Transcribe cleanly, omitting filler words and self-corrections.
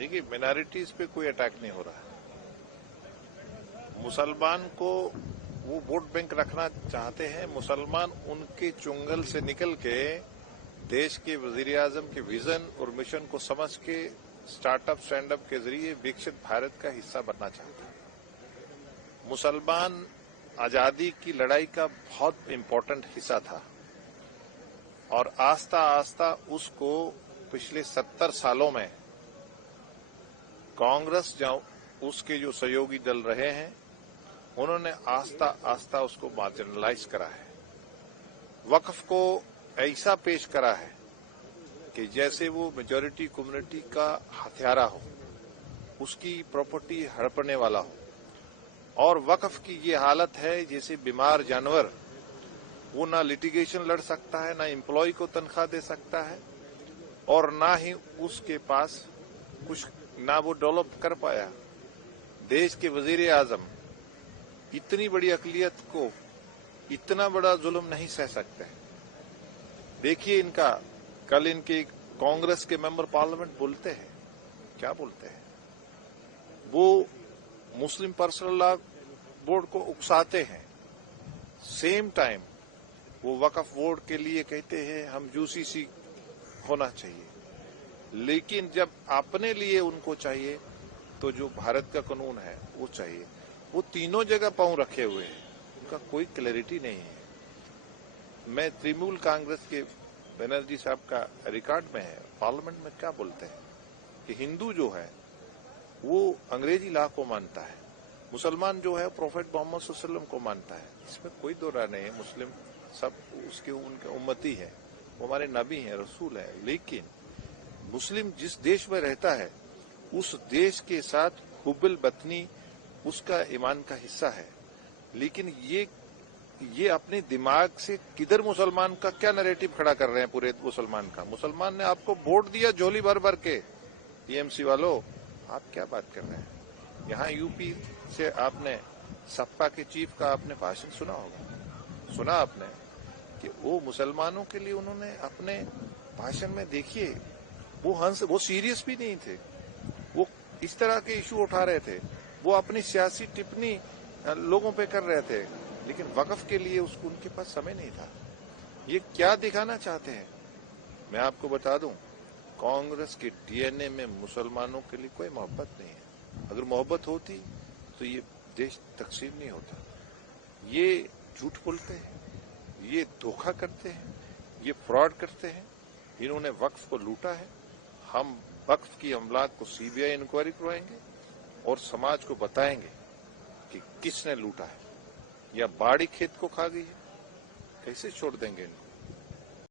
देखिए, माइनॉरिटीज पे कोई अटैक नहीं हो रहा है। मुसलमान को वो वोट बैंक रखना चाहते हैं। मुसलमान उनके चुंगल से निकल के देश के वजीर आजम के विजन और मिशन को समझ के स्टार्टअप स्टैंडअप के जरिए विकसित भारत का हिस्सा बनना चाहता है। मुसलमान आजादी की लड़ाई का बहुत इम्पोर्टेंट हिस्सा था और आस्ता आस्ता उसको पिछले 70 सालों में कांग्रेस उसके जो सहयोगी दल रहे हैं उन्होंने आस्ता आस्ता उसको मार्जिनलाइज करा है। वक्फ को ऐसा पेश करा है कि जैसे वो मेजॉरिटी कम्युनिटी का हथियारा हो, उसकी प्रॉपर्टी हड़पने वाला हो। और वक्फ की ये हालत है जैसे बीमार जानवर, वो ना लिटिगेशन लड़ सकता है, ना एम्प्लॉय को तनख्वाह दे सकता है और ना ही उसके पास कुछ, ना वो डेवलप कर पाया। देश के वजीर आजम इतनी बड़ी अकलियत को इतना बड़ा जुल्म नहीं सह सकते। देखिए इनका, कल इनके कांग्रेस के मेंबर पार्लियामेंट बोलते हैं, क्या बोलते हैं, वो मुस्लिम पर्सनल लॉ बोर्ड को उकसाते हैं। सेम टाइम वो वक्फ बोर्ड के लिए कहते हैं हम यूसीसी होना चाहिए। लेकिन जब अपने लिए उनको चाहिए तो जो भारत का कानून है वो चाहिए। वो तीनों जगह पांव रखे हुए हैं, उनका कोई क्लैरिटी नहीं है। मैं तृणमूल कांग्रेस के बनर्जी साहब का रिकॉर्ड में है, पार्लियामेंट में क्या बोलते हैं कि हिंदू जो है वो अंग्रेजी लॉ को मानता है, मुसलमान जो है प्रोफेट मोहम्मद सल्लल्लाहु अलैहि वसल्लम को मानता है। इसमें कोई दो राय नहीं है। मुस्लिम सब उसके उनके उम्मती है, वो हमारे नबी हैं, रसूल है। लेकिन मुस्लिम जिस देश में रहता है उस देश के साथ हुब्बुल वतनी उसका ईमान का हिस्सा है। लेकिन ये अपने दिमाग से किधर मुसलमान का क्या नैरेटिव खड़ा कर रहे हैं पूरे मुसलमान का। मुसलमान ने आपको वोट दिया झोली भर भर के, टीएमसी वालों आप क्या बात कर रहे हैं। यहाँ यूपी से आपने सपा के चीफ का आपने भाषण सुना होगा, सुना आपने कि वो मुसलमानों के लिए उन्होंने अपने भाषण में, देखिए वो सीरियस भी नहीं थे, वो इस तरह के इशू उठा रहे थे, वो अपनी सियासी टिप्पणी लोगों पे कर रहे थे। लेकिन वक्फ के लिए उसको उनके पास समय नहीं था। ये क्या दिखाना चाहते हैं मैं आपको बता दूं, कांग्रेस के डीएनए में मुसलमानों के लिए कोई मोहब्बत नहीं है। अगर मोहब्बत होती तो ये देश तकसीम नहीं होता। ये झूठ बोलते हैं, ये धोखा करते हैं, ये फ्रॉड करते हैं। इन्होंने वक्फ को लूटा है। हम वक्फ की अमलाक को सीबीआई इंक्वायरी करवाएंगे और समाज को बताएंगे कि किसने लूटा है। या बाड़ी खेत को खा गई है, कैसे छोड़ देंगे इनको।